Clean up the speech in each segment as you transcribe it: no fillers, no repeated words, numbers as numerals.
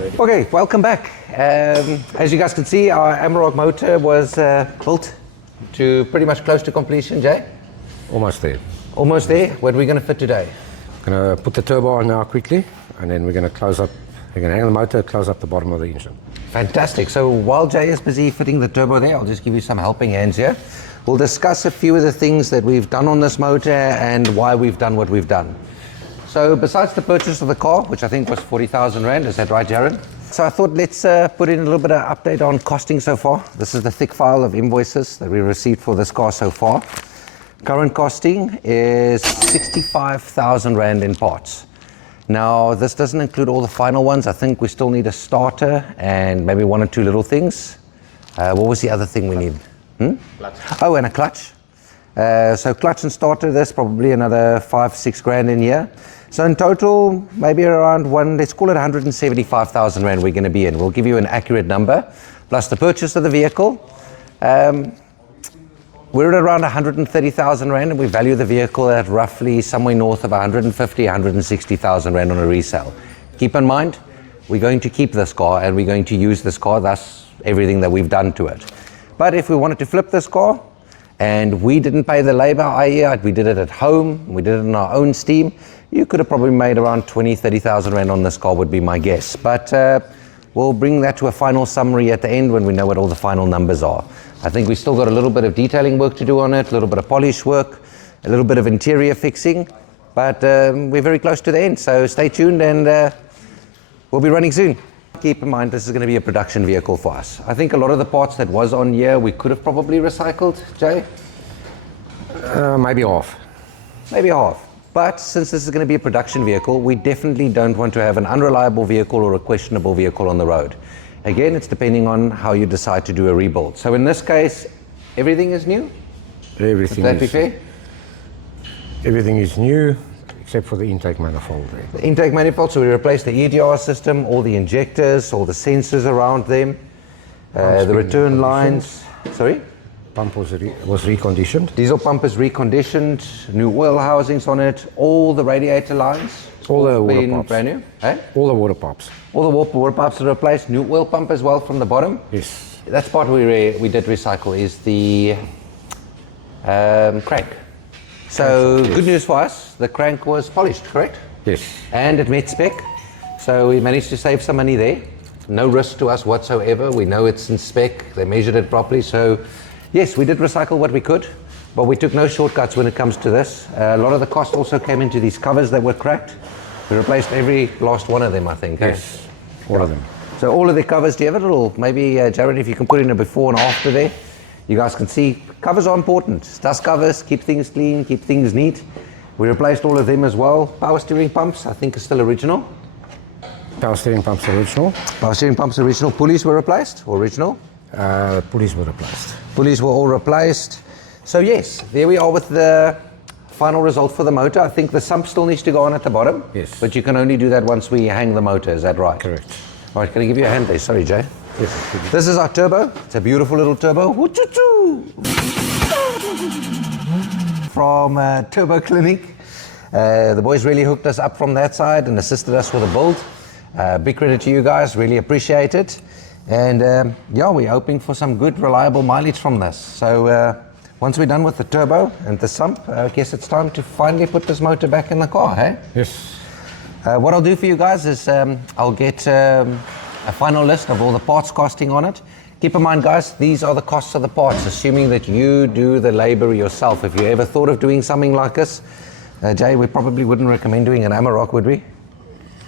Okay, welcome back. As you guys can see, our Amarok motor was built to pretty much close to completion, Jay? Almost there. Almost there. What are we going to fit today? Going to put the turbo on now quickly, and then we're going to close up, we're going to hang the motor, close up the bottom of the engine. Fantastic. So while Jay is busy fitting the turbo there, I'll just give you some helping hands here. We'll discuss a few of the things that we've done on this motor and why we've done what we've done. So besides the purchase of the car, which I think was 40,000 Rand, is that right, Jaron? So I thought let's put in a little bit of update on costing so far. This is the thick file of invoices that we received for this car so far. Current costing is 65,000 Rand in parts. Now, this doesn't include all the final ones. I think we still need a starter and maybe one or two little things. What was the other thing we need? Clutch. Oh, and a clutch. So clutch and starter, there's probably another 5-6 grand in here. So in total, maybe around let's call it 175,000 Rand we're going to be in. We'll give you an accurate number, plus the purchase of the vehicle. We're at around 130,000 Rand, and we value the vehicle at roughly somewhere north of 150, 160,000 Rand on a resale. Keep in mind, we're going to keep this car and we're going to use this car, thus everything that we've done to it. But if we wanted to flip this car, and we didn't pay the labor, i.e. we did it at home, we did it in our own steam, you could have probably made around 20, 30,000 Rand on this car would be my guess. But we'll bring that to a final summary at the end when we know what all the final numbers are. I think we still got a little bit of detailing work to do on it, a little bit of polish work, a little bit of interior fixing, but we're very close to the end, so stay tuned and we'll be running soon. Keep in mind, this is going to be a production vehicle for us. I think a lot of the parts that was on here, we could have probably recycled, Jay? Maybe half. Maybe half. But since this is going to be a production vehicle, we definitely don't want to have an unreliable vehicle or a questionable vehicle on the road. Again, it's depending on how you decide to do a rebuild. So in this case, everything is new? Everything Would that be fair? Everything is new, except for the intake manifold there. The intake manifold, so we replaced the EDR system, all the injectors, all the sensors around them, the return lines. Sorry? Pump was reconditioned. Diesel pump is reconditioned, new oil housings on it, all the radiator lines. All the water pumps. Brand new. Eh? All the water pumps. All the water pumps are replaced, new oil pump as well from the bottom. Yes. That's part we did recycle is the crank. So good news for us, the crank was polished, correct? Yes. And it met spec, so we managed to save some money there. No risk to us whatsoever. We know it's in spec, they measured it properly. So yes, we did recycle what we could, but we took no shortcuts when it comes to this. A lot of the cost also came into these covers that were cracked. We replaced every last one of them, I think. Yes, all of them. So all of the covers, do you have a little, maybe Jared, if you can put in a before and after there, you guys can see, covers are important. Dust covers, keep things clean, keep things neat. We replaced all of them as well. Power steering pumps, I think, are still original. Power steering pumps original. Power steering pumps original. Pulleys were replaced, original. Pulleys were replaced. Pulleys were all replaced. So yes, there we are with the final result for the motor. I think the sump still needs to go on at the bottom. Yes. But you can only do that once we hang the motor, is that right? Correct. All right, can I give you a hand there? Sorry, Jay. Yes. This is our turbo. It's a beautiful little turbo. From Turbo Clinic. The boys really hooked us up from that side and assisted us with the build. Big credit to you guys, really appreciate it. And yeah, we're hoping for some good, reliable mileage from this. So once we're done with the turbo and the sump, I guess it's time to finally put this motor back in the car, hey? Yes. What I'll do for you guys is I'll get a final list of all the parts costing on it. Keep in mind, guys, these are the costs of the parts, assuming that you do the labor yourself. If you ever thought of doing something like this, Jay, we probably wouldn't recommend doing an Amarok, would we?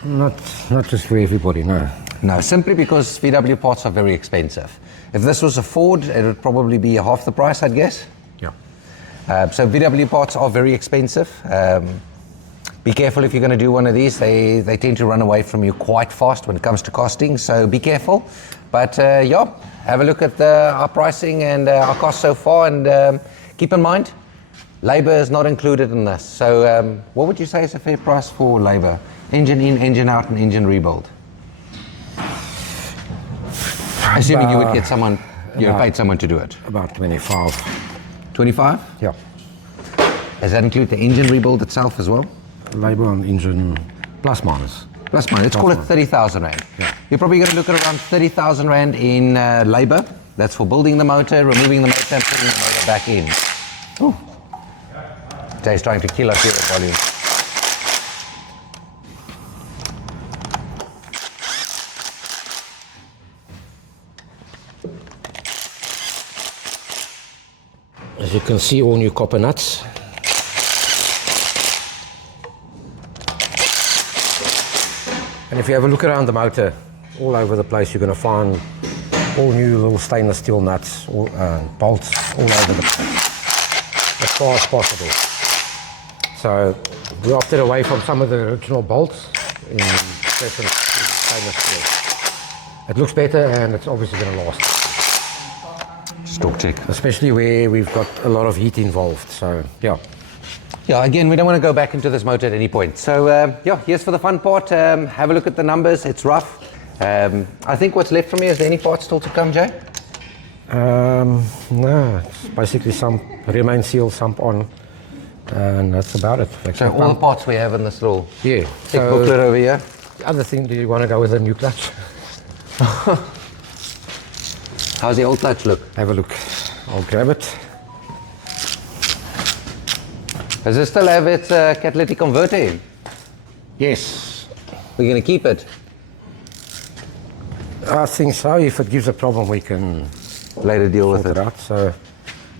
Not just for everybody, no. No, simply because VW parts are very expensive. If this was a Ford, it would probably be half the price, I'd guess. Yeah. So VW parts are very expensive. Be careful if you're going to do one of these. They tend to run away from you quite fast when it comes to costing, so be careful. But yeah, have a look at our pricing and our costs so far, and keep in mind, labor is not included in this. So what would you say is a fair price for labor? Engine in, engine out, and engine rebuild? Assuming you would get someone, paid someone to do it. About 25. 25? Yeah. Does that include the engine rebuild itself as well? Labor on engine, plus minus. Plus minus. Let's call it 30,000 Rand. Yeah. You're probably going to look at around 30,000 Rand in labor. That's for building the motor, removing the motor, and putting the motor back in. Ooh. Jay's trying to kill us here at volume. As you can see, all new copper nuts. And if you have a look around the motor, all over the place, you're going to find all new little stainless steel nuts, bolts, all over the place, as far as possible. So we opted away from some of the original bolts in different stainless steel. It looks better and it's obviously going to last. Stock check. Especially where we've got a lot of heat involved, so yeah. Yeah, again, we don't want to go back into this motor at any point. So, yeah, here's for the fun part. Have a look at the numbers. It's rough. I think what's left for me, is there any parts still to come, Jay? No, it's basically some remain seal, sump on, and that's about it. So all the parts we have in this little thick booklet over here. The other thing, do you want to go with a new clutch? How's the old clutch look? Have a look. I'll grab it. Does it still have its catalytic converter in? Yes. We're going to keep it? I think so. If it gives a problem, we can later deal with it. Out. So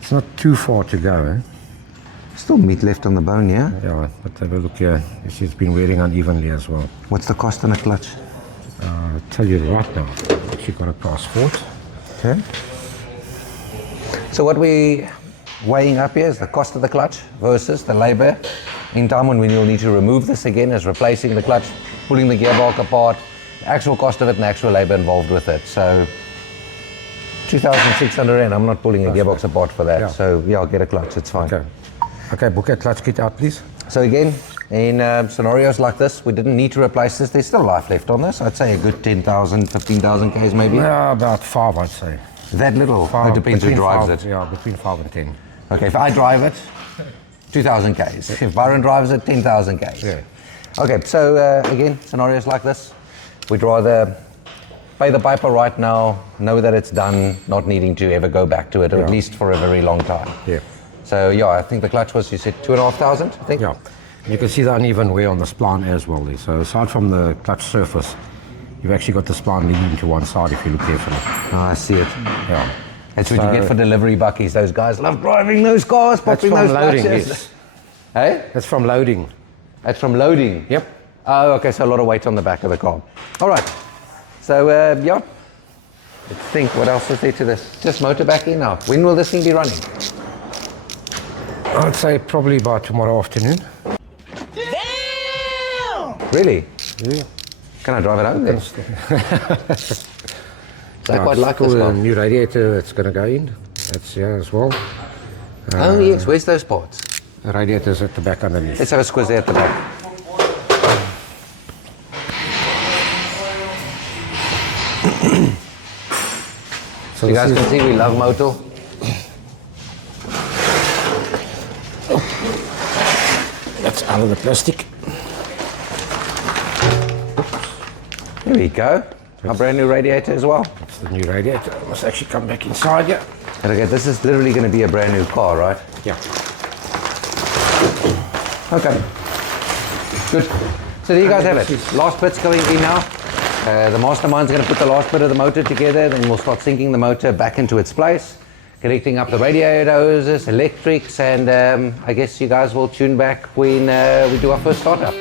it's not too far to go. Eh? Still meat left on the bone, yeah? Yeah, but have a look here. You see it's been wearing unevenly as well. What's the cost on a clutch? I'll tell you right now. I've actually got a passport. Okay. So what we weighing up here is the cost of the clutch versus the labor in time when you'll need to remove this again, is replacing the clutch, pulling the gearbox apart, the actual cost of it and actual labor involved with it. So 2,600 Rand, I'm not pulling a gearbox apart for that. Yeah. So yeah, I'll get a clutch, it's fine. Okay, book a clutch kit out, please. So again, in scenarios like this, we didn't need to replace this. There's still life left on this. I'd say a good 10,000, 15,000 Ks maybe. Yeah, about 5, I'd say. That little? It depends who drives it. Yeah, between 5 and 10. Okay, if I drive it, 2,000 Ks. If Byron drives it, 10,000 Ks. Yeah. Okay, so again, scenarios like this, we'd rather pay the piper right now, know that it's done, not needing to ever go back to it, or at least for a very long time. Yeah. So yeah, I think the clutch was, you said 2,500, I think? Yeah. You can see the uneven wear on the spline as well there. So aside from the clutch surface, you've actually got the spline leaning to one side if you look carefully. Oh, I see it. Yeah. That's what you get for delivery buckies. Those guys love driving those cars, popping those loading, clutches. yes. Hey? That's from loading. That's from loading? Yep. Oh, okay, so a lot of weight on the back of the car. All right. So, yeah. Let's think, what else is there to this? Just motor back in now. When will this thing be running? I'd say probably by tomorrow afternoon. Damn! Really? Yeah. Can I drive it home then? So I quite like this car. car. New radiator that's going to go in. That's here as well. Oh yes, where's those parts? The radiator's at the back underneath. Let's have a squiz there at the back. So you guys can see we love motor. That's out of the plastic. There we go. Our brand new radiator as well. That's the new radiator. It must actually come back inside here. Okay, this is literally going to be a brand new car, right? Yeah. Okay. Good. So there you guys have it. Last bit's going in now. The mastermind's going to put the last bit of the motor together, then we'll start sinking the motor back into its place, connecting up the radiator hoses, electrics, and I guess you guys will tune back when we do our first startup.